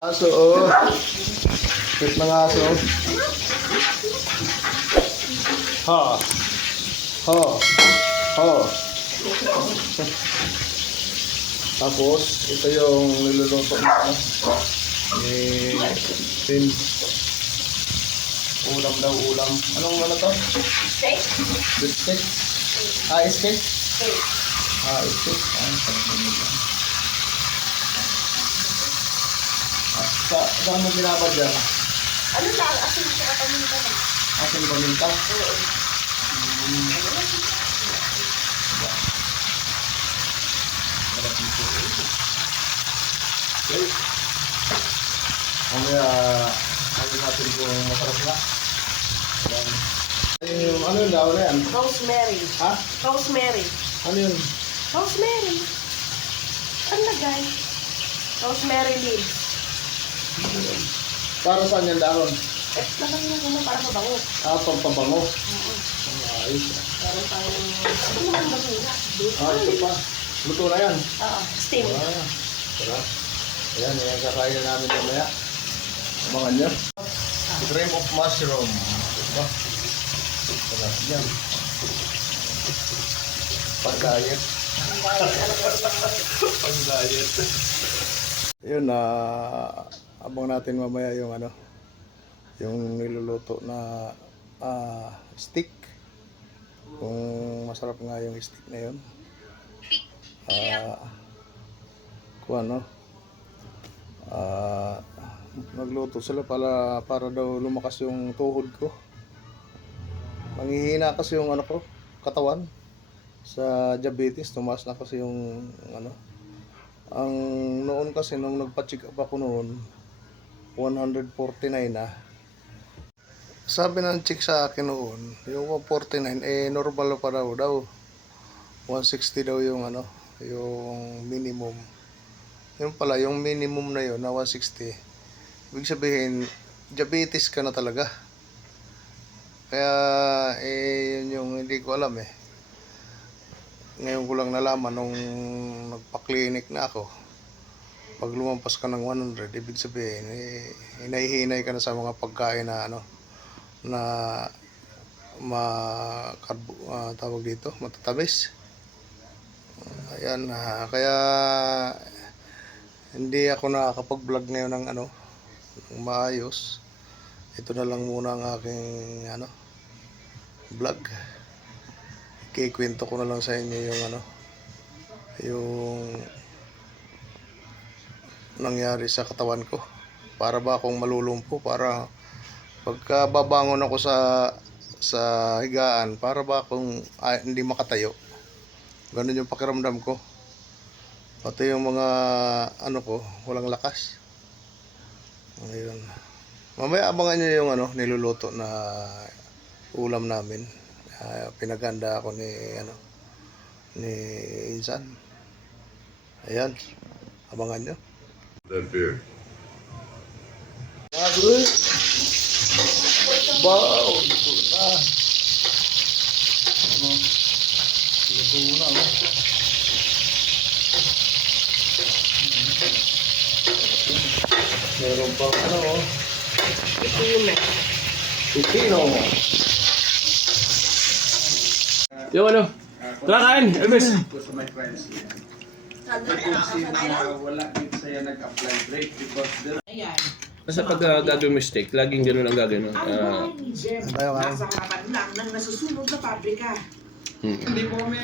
Aso, oh. Cute ng aso. Ha. Ha. Ha. Tapos, ito yung niluluto na ni Tin. Ulam daw, ulam. Anong ano to? Steak? Steak? Ah, steak? Steak. Ah, steak. Ah, sarap naman yan. Ah, Sa, saan mo binabad yan? Ano lang? Asin sa kapaminta na. Asin paminta? Oo. Okay. Mamaya, ano natin kung masarap na. Ayan. Ay, yung ano yung daw na yan? Rosemary. Ha? Rosemary. Ano yun? Rosemary. Ang lagay. Rosemary leaves. Para saan yung dahon? Eh, lagay mo muna para mabango. Ah, pampabango. Oo. Ah, ayos. Meron tayong... Ano naman basura? Ah, ito pa. Luto na yan. Oo. Steam. Ah, sarap. Ayan, ayan, kakain na namin mamaya. Abangan nyo. Cream of mushroom. Diba? Sarap yan. Pag-diet. Pag-diet. Yun, na abang natin mamaya yung ano, yung niluluto na ah, stick. Kung masarap nga yung stick na yun. Ah, kung ano, ah, nagluto sila para, para daw lumakas yung tuhod ko. Manghihina kasi yung ano ko, katawan sa diabetes, tumaas na kasi yung ano. Ang noon kasi nung nagpa-check up ako noon, 149 na. Sabi ng chick sa akin noon, yung 149 eh normal pa daw daw. 160 daw yung ano, yung minimum. Yun pala, yung minimum na yun na 160. Ibig sabihin, diabetes ka na talaga. Kaya, eh, yun yung hindi ko alam eh. Ngayon ko lang nalaman nung nagpa-clinic na ako. Pag lumampas ka ng 100, ibig sabihin, eh, hinahihinay ka na sa mga pagkain na ano, na ma karbo, ah, tawag dito, matatamis. Ayan, ah, kaya hindi ako nakakapag-vlog ngayon ng ano, ng maayos. Ito na lang muna ang aking ano, vlog. Kikwento ko na lang sa inyo yung ano, yung nangyari sa katawan ko. Para ba akong malulumpo, para pagka babangon ako sa sa higaan, para ba akong ah, hindi makatayo. Ganun yung pakiramdam ko. Pati yung mga ano ko, walang lakas. Ayun. Mamaya abangan nyo yung ano, niluluto na ulam namin. Ah, pinaganda ako ni ano ni Insan. Ayan. Abangan nyo. That beer. Bagoy. Wow, luto na. Ano? Luto na, oh. Meron pang ano, oh. Ito yun eh. Pipino. Yung ano? Tara kain, Elvis. sa my friends wala din saya nag-apply break because there Basta pag uh, gagawin mistake, laging ganun ang gagawin. Ang Ah, bahay ni Jem, nasa harapan lang ng nasusunog na pabrika. hmm. hindi po may